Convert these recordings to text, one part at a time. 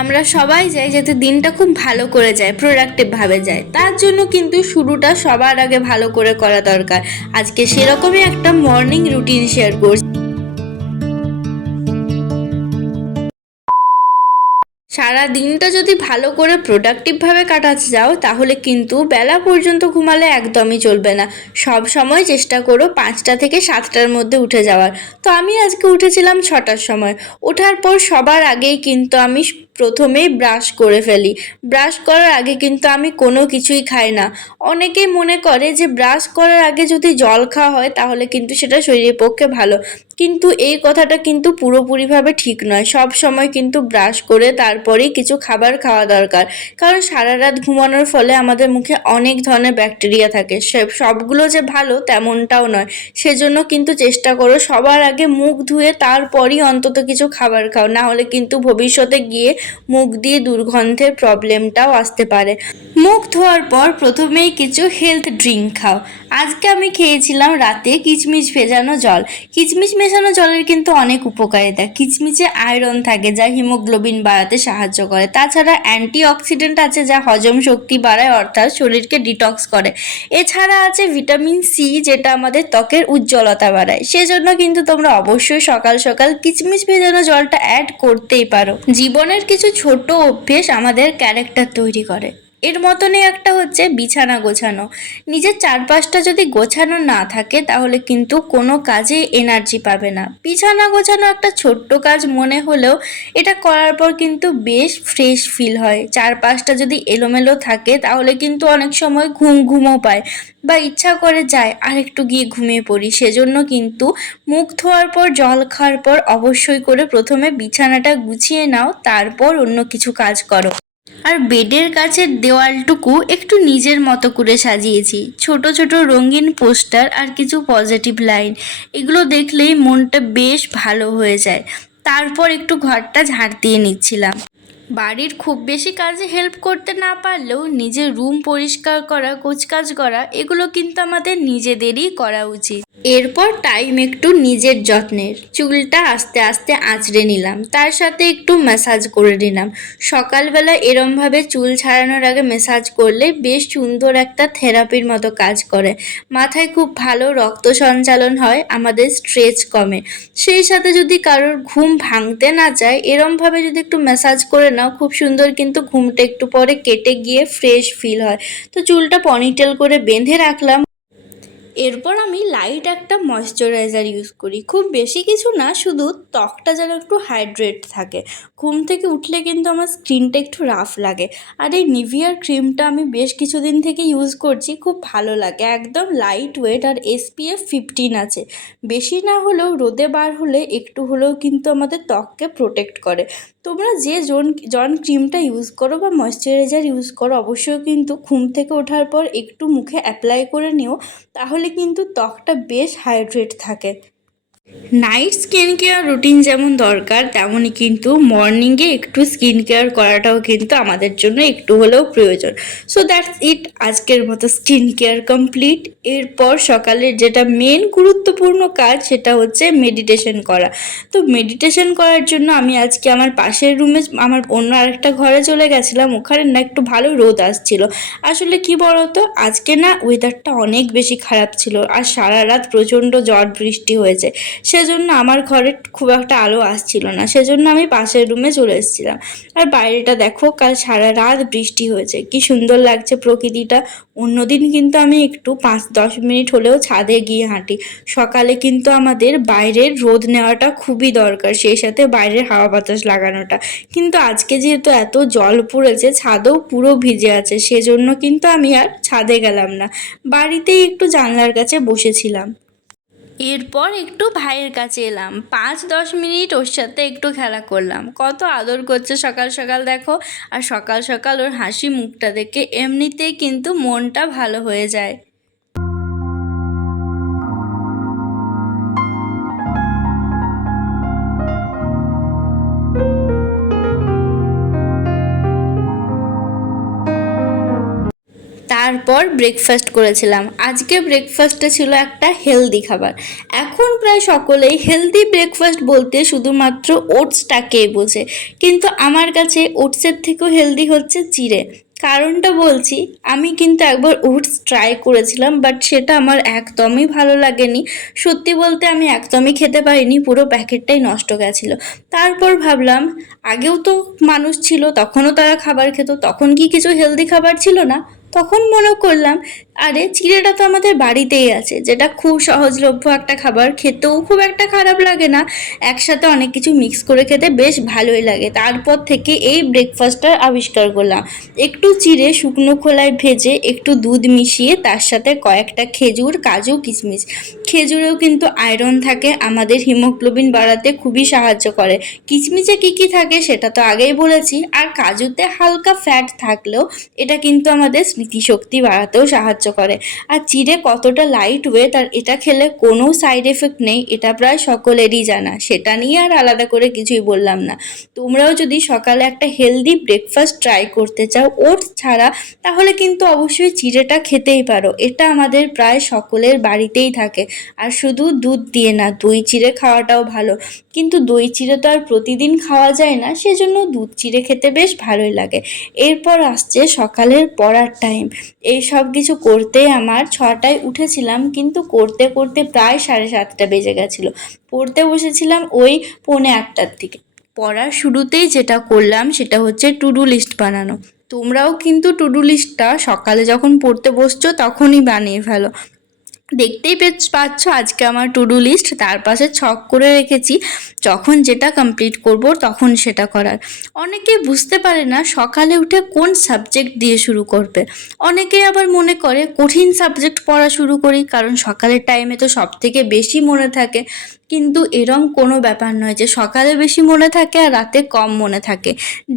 আমরা সবাই চাই যাতে দিনটা খুব ভালো করে যায়, প্রোডাক্টিভভাবে যায়। তার জন্য কিন্তু শুরুটা সবার আগে ভালো করে করা দরকার। আজকে সেরকমই একটা মর্নিং রুটিন শেয়ার করছি। সারা দিনটা যদি ভালো করে প্রোডাক্টিভভাবে কাটাতে যাও তাহলে কিন্তু বেলা পর্যন্ত ঘুমালে একদমই চলবে না। সব সময় চেষ্টা করো 5টা থেকে 7টার মধ্যে উঠে যাওয়ার। তো আমি আজকে উঠেছিলাম 6টার সময়। ওঠার পর সবার আগেই কিন্তু আমি প্রথমেই ব্রাশ করে ফেলি। ব্রাশ করার আগে কিন্তু আমি কোনো কিছুই খাই না। অনেকেই মনে করে যে ব্রাশ করার আগে যদি জল খাওয়া হয় তাহলে কিন্তু সেটা শরীরের পক্ষে ভালো, কিন্তু এই কথাটা কিন্তু পুরোপুরিভাবে ঠিক নয়। সব সময় কিন্তু ব্রাশ করে তারপরেই কিছু খাবার খাওয়া দরকার, কারণ সারা রাত ঘুমানোর ফলে আমাদের মুখে অনেক ধরনের ব্যাকটেরিয়া থাকে। সবগুলো যে ভালো তেমনটাও নয়। সেজন্য কিন্তু চেষ্টা করো সবার আগে মুখ ধুয়ে তারপরই অন্তত কিছু খাবার খাও, না হলে কিন্তু ভবিষ্যতে গিয়ে মুখ দিয়ে দুর্গন্ধের প্রবলেমটাও আসতে পারে। মুখ ধোয়ার পর প্রথমেই কিছু হেলথ ড্রিঙ্ক খাও। আজকে আমি খেয়েছিলাম রাতে কিচমিচ ভেজানো জল। কিচমিচ মেশানো জলের কিন্তু অনেক উপকারিতা। কিচমিচে আয়রন থাকে যা হিমোগ্লোবিন বাড়াতে সাহায্য করে। তাছাড়া অ্যান্টিঅক্সিডেন্ট আছে যা হজম শক্তি বাড়ায়, অর্থাৎ শরীরকে ডিটক্স করে। এছাড়া আছে ভিটামিন সি, যেটা আমাদের ত্বকের উজ্জ্বলতা বাড়ায়। সেজন্য কিন্তু তোমরা অবশ্যই সকাল সকাল কিচমিচ ভেজানো জলটা অ্যাড করতেই পারো। জীবনের কিছু ছোট অভ্যেস আমাদের ক্যারেক্টার তৈরি করে। এর মতনই একটা হচ্ছে বিছানা গোছানো। নিজের চারপাশটা যদি গোছানো না থাকে তাহলে কিন্তু কোনো কাজে এনার্জি পাবে না। বিছানা গোছানো একটা ছোট্ট কাজ মনে হলেও এটা করার পর কিন্তু বেশ ফ্রেশ ফিল হয়। চারপাশটা যদি এলোমেলো থাকে তাহলে কিন্তু অনেক সময় ঘুমও পায়, বা ইচ্ছা করে যায় আর একটু গিয়ে ঘুমিয়ে পড়ি। সেজন্য কিন্তু মুখ ধোয়ার পর, জল খাওয়ার পর অবশ্যই করে প্রথমে বিছানাটা গুছিয়ে নাও, তারপর অন্য কিছু কাজ করো। আর বেডের কাছের দেওয়ালটুকু একটু নিজের মতো করে সাজিয়েছি। ছোট ছোট রঙিন পোস্টার আর কিছু পজিটিভ লাইন, এগুলো দেখলেই মনটা বেশ ভালো হয়ে যায়। তারপর একটু ঘরটা ঝাড় দিয়ে নিচ্ছিলাম। বাড়ির খুব বেশি কাজে হেল্প করতে না পারলেও নিজের রুম পরিষ্কার করা, গোছকাজ করা, এগুলো কিন্তু আমাদের নিজেদেরই করা উচিত। এরপর টাইম একটু নিজের যত্নের। চুলটা আস্তে আস্তে আঁচড়ে নিলাম, তার সাথে একটু ম্যাসাজ করে নিলাম। সকালবেলা এরমভাবে চুল ছাড়ানোর আগে ম্যাসাজ করলে বেশ সুন্দর একটা থেরাপির মতো কাজ করে। মাথায় খুব ভালো রক্ত সঞ্চালন হয়, আমাদের স্ট্রেস কমে। সেই সাথে যদি কারোর ঘুম ভাঙতে না চায়, এরমভাবে যদি একটু ম্যাসাজ করে নাও, খুব সুন্দর কিন্তু ঘুমটা একটু পরে কেটে গিয়ে ফ্রেশ ফিল হয়। তো চুলটা পনিটেল করে বেঁধে রাখলাম। এরপর আমি লাইট একটা ময়শ্চারাইজার ইউজ করি। খুব বেশি কিছু না, শুধু ত্বকটা যেন একটু হাইড্রেট থাকে। ঘুম থেকে উঠলে কিন্তু আমার স্কিনটা একটু রাফ লাগে। আর এই নিভিয়ার ক্রিমটা আমি বেশ কিছুদিন থেকে ইউজ করছি, খুব ভালো লাগে। একদম লাইট ওয়েট আর SPF 15 আছে। বেশি না হলেও রোদে বার হলে একটু হলেও কিন্তু আমাদের ত্বককে প্রোটেক্ট করে। তোমরা যে জন ক্রিমটা ইউজ করো বা ময়শ্চারাইজার ইউজ করো, অবশ্যই কিন্তু ঘুম থেকে ওঠার পর একটু মুখে অ্যাপ্লাই করে নিও, তাহলে কিন্তু ত্বকটা বেশ হাইড্রেট থাকে। নাইট স্কিন কেয়ার রুটিন যেমন দরকার, তেমনই কিন্তু মর্নিংয়ে একটু স্কিন কেয়ার করাটাও কিন্তু আমাদের জন্য একটু হলেও প্রয়োজন। সো দ্যাটস ইট, আজকের মতো স্কিন কেয়ার কমপ্লিট। এরপর সকালের যেটা মেন গুরুত্বপূর্ণ কাজ, সেটা হচ্ছে মেডিটেশন করা। তো মেডিটেশন করার জন্য আমি আজকে আমার পাশের রুমে, আমার অন্য আরেকটা ঘরে চলে গেছিলাম। ওখানে না একটু ভালো রোদ আসছিল। আসলে কি বলতো, আজকে না ওয়েদারটা অনেক বেশি খারাপ ছিল, আর সারা রাত প্রচণ্ড ঝড় বৃষ্টি হয়েছে। সেজন্য আমার ঘরে খুব একটা আলো আসছিল না, সেজন্য আমি পাশের রুমে চলে এসেছিলাম। আর বাইরেটা দেখো, কাল সারা রাত বৃষ্টি হয়েছে, কি সুন্দর লাগছে প্রকৃতিটা। অন্যদিন কিন্তু আমি একটু 5-10 মিনিট হলেও ছাদে গিয়ে হাঁটি। সকালে কিন্তু আমাদের বাইরের রোদ নেওয়াটা খুবই দরকার, সেই সাথে বাইরের হাওয়া বাতাস লাগানোটা। কিন্তু আজকে যেহেতু এত জল পড়েছে, ছাদও পুরো ভিজে আছে, সেজন্য কিন্তু আমি আর ছাদে গেলাম না, বাড়িতেই একটু জানলার কাছে বসেছিলাম। এরপর একটু ভাইয়ের কাছে এলাম, 5-10 মিনিট ওর সাথে একটু খেলা করলাম। কত আদর করছে সকাল সকাল দেখো। আর সকাল সকাল ওর হাসি মুখটা দেখে এমনিতেই কিন্তু মনটা ভালো হয়ে যায়। তারপর ব্রেকফাস্ট করেছিলাম। আজকে ব্রেকফাস্টে ছিল একটা হেলদি খাবার। এখন প্রায় সকলেই হেলদি ব্রেকফাস্ট বলতে শুধুমাত্র ওটসটাকেই বোঝে, কিন্তু আমার কাছে ওটসের থেকেও হেলদি হচ্ছে চিড়ে। কারণটা বলছি, আমি কিন্তু একবার ওটস ট্রাই করেছিলাম, বাট সেটা আমার একদমই ভালো লাগেনি। সত্যি বলতে আমি একদমই খেতে পারিনি, পুরো প্যাকেটটাই নষ্ট গেছিলো। তারপর ভাবলাম, আগেও তো মানুষ ছিল, তখনও তারা খাবার খেত, তখন কি কিছু হেলদি খাবার ছিল না? তখন মনে করলাম, আরে চিড়েটা তো আমাদের বাড়িতেই আছে, যেটা খুব সহজলভ্য একটা খাবার, খেতেও খুব একটা খারাপ লাগে না, একসাথে অনেক কিছু মিক্স করে খেতে বেশ ভালোই লাগে। তারপর থেকে এই ব্রেকফাস্টটার আবিষ্কার করলাম। একটু চিড়ে শুকনো খোলায় ভেজে একটু দুধ মিশিয়ে তার সাথে কয়েকটা খেজুর, কাজু, কিশমিশ। খেজুরেও কিন্তু আয়রন থাকে, আমাদের হিমোগ্লোবিন বাড়াতে খুবই সাহায্য করে। কিশমিশে কী কী থাকে সেটা তো আগেই বলেছি, আর কাজুতে হালকা ফ্যাট থাকলেও এটা কিন্তু আমাদের স্মৃতিশক্তি বাড়াতেও সাহায্য করে। আর চিড়ে কতটা লাইট ওয়েট, আর এটা খেলে কোনো সাইড এফেক্ট নেই, এটা প্রায় সকলেরই জানা, সেটা নিয়ে আর আলাদা করে কিছুই বললাম না। তোমরাও যদি সকালে একটা হেলদি ব্রেকফাস্ট ট্রাই করতে চাও ওটস ছাড়া, তাহলে কিন্তু অবশ্যই চিড়েটা খেতেই পারো। এটা আমাদের প্রায় সকলের বাড়িতেই থাকে। আর শুধু দুধ দিয়ে না, দই চিড়ে খাওয়াটাও ভালো, কিন্তু দই চিড়ে তো আর প্রতিদিন খাওয়া যায় না, সেজন্য দুধ চিড়ে খেতে বেশ ভালোই লাগে। এরপর আসছে সকালের পড়ার টাইম। এই সব কিছু করতে আমার 6টায় উঠেছিলাম, কিন্তু করতে করতে প্রায় 7:30 বেজে গেছিলো। পড়তে বসেছিলাম ওই 7:45টার দিকে। পড়ার শুরুতেই যেটা করলাম সেটা হচ্ছে টু ডু লিস্ট বানানো। তোমরাও কিন্তু টু ডু লিস্টটা সকালে যখন পড়তে বসছো তখনই বানিয়ে ফেলো। দেখতেই পাচ্ছ আজকে আমার টু ডু লিস্ট, তার পাশে ছক করে রেখেছি যখন যেটা কমপ্লিট করব তখন সেটা করার। অনেকে বুঝতে পারে না সকালে উঠে কোন সাবজেক্ট দিয়ে শুরু করবে। অনেকে আবার মনে করে কঠিন সাবজেক্ট পড়া শুরু করি, কারণ সকালের টাইমে তো সব থেকে বেশি মনে থাকে। কিন্তু এরম কোনো ব্যাপার নয় যে সকালে বেশি মনে থাকে আর রাতে কম মনে থাকে।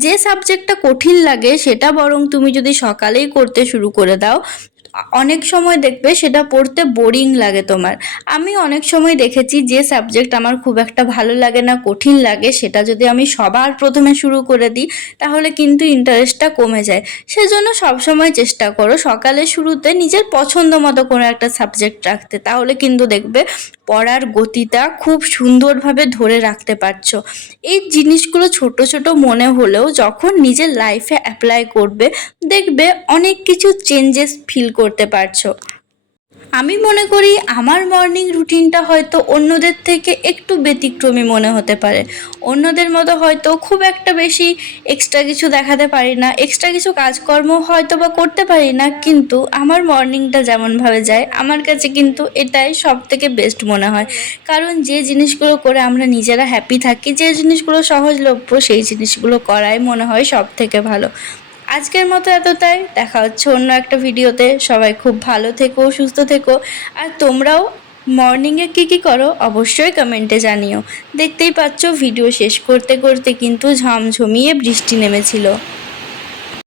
যে সাবজেক্টটা কঠিন লাগে সেটা বরং তুমি যদি সকালেই করতে শুরু করে দাও, অনেক সময় দেখবে সেটা পড়তে বোরিং লাগে তোমার। আমি অনেক সময় দেখেছি যে সাবজেক্ট আমার খুব একটা ভালো লাগে না, কঠিন লাগে, সেটা যদি আমি সবার প্রথমে শুরু করে দিই তাহলে কিন্তু ইন্টারেস্টটা কমে যায়। সেজন্য সবসময় চেষ্টা করো সকালের শুরুতে নিজের পছন্দ মতো কোনো একটা সাবজেক্ট রাখতে, তাহলে কিন্তু দেখবে পড়ার গতিটা খুব সুন্দরভাবে ধরে রাখতে পারছো। এই জিনিসগুলো ছোট ছোট মনে হলেও যখন নিজের লাইফে অ্যাপ্লাই করবে, দেখবে অনেক কিছু চেঞ্জেস ফিল করতে পারছো। আমি মনে করি আমার মর্নিং রুটিনটা হয়তো অন্যদের থেকে একটু ব্যতিক্রমী মনে হতে পারে। অন্যদের মতো হয়তো খুব একটা বেশি এক্সট্রা কিছু দেখাতে পারি না, এক্সট্রা কিছু কাজকর্ম হয়তো বা করতে পারি না, কিন্তু আমার মর্নিংটা যেমনভাবে যায় আমার কাছে কিন্তু এটাই সব থেকে বেস্ট মনে হয়। কারণ যে জিনিসগুলো করে আমরা নিজেরা হ্যাপি থাকি, যে জিনিসগুলো সহজলভ্য, সেই জিনিসগুলো করাই মনে হয় সব থেকে ভালো। আজকের মতো এতটাই, দেখা হচ্ছে অন্য একটা ভিডিওতে। সবাই খুব ভালো থেকো, সুস্থ থেকো। আর তোমরাও মর্নিংয়ে কী করো অবশ্যই কমেন্টে জানিও। দেখতেই পাচ্ছ ভিডিও শেষ করতে করতে কিন্তু ঝমঝমিয়ে বৃষ্টি নেমেছিল।